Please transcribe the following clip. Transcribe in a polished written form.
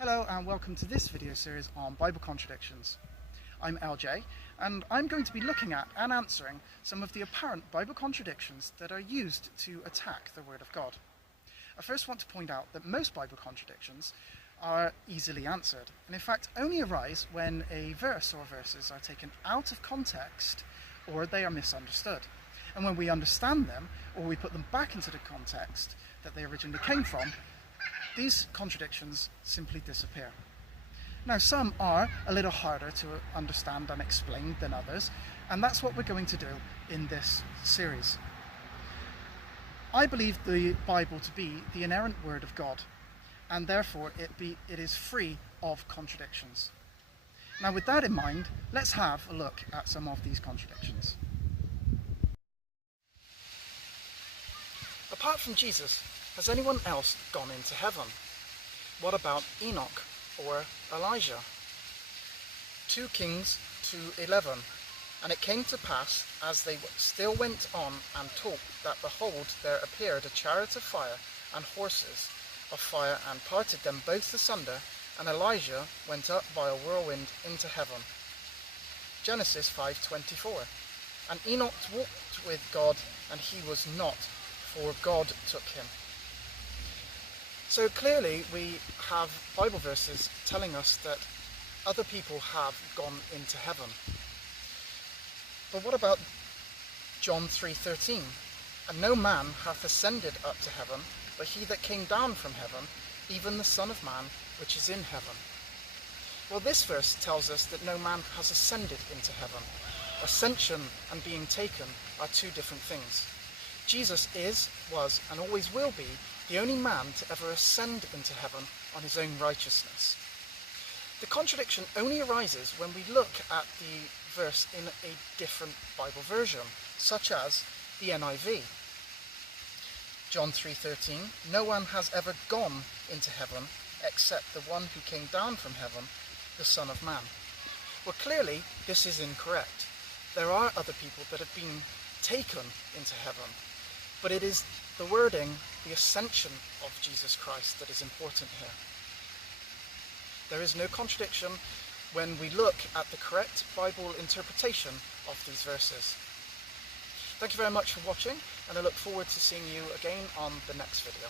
Hello and welcome to this video series on Bible contradictions. I'm LJ and I'm going to be looking at and answering some of the apparent Bible contradictions that are used to attack the Word of God. I first want to point out that most Bible contradictions are easily answered and in fact only arise when a verse or verses are taken out of context or they are misunderstood. And when we understand them or we put them back into the context that they originally came from, these contradictions simply disappear. Now, some are a little harder to understand and explain than others, and that's what we're going to do in this series. I believe the Bible to be the inerrant Word of God, and therefore it is free of contradictions. Now, with that in mind, let's have a look at some of these contradictions. Apart from Jesus, has anyone else gone into heaven? What about Enoch or Elijah? 2 Kings 2:11. And it came to pass, as they still went on and talked, that behold, there appeared a chariot of fire and horses of fire, and parted them both asunder, and Elijah went up by a whirlwind into heaven. Genesis 5:24. And Enoch walked with God, and he was not, for God took him. So clearly we have Bible verses telling us that other people have gone into heaven. But what about John 3:13? And no man hath ascended up to heaven, but he that came down from heaven, even the Son of Man, which is in heaven. Well, this verse tells us that no man has ascended into heaven. Ascension and being taken are two different things. Jesus is, was, and always will be the only man to ever ascend into heaven on his own righteousness. The contradiction only arises when we look at the verse in a different Bible version, such as the NIV. John 3:13, no one has ever gone into heaven except the one who came down from heaven, the Son of Man. Well, clearly this is incorrect. There are other people that have been taken into heaven, but it is the wording, the ascension of Jesus Christ, that is important here. There is no contradiction when we look at the correct Bible interpretation of these verses. Thank you very much for watching, and I look forward to seeing you again on the next video.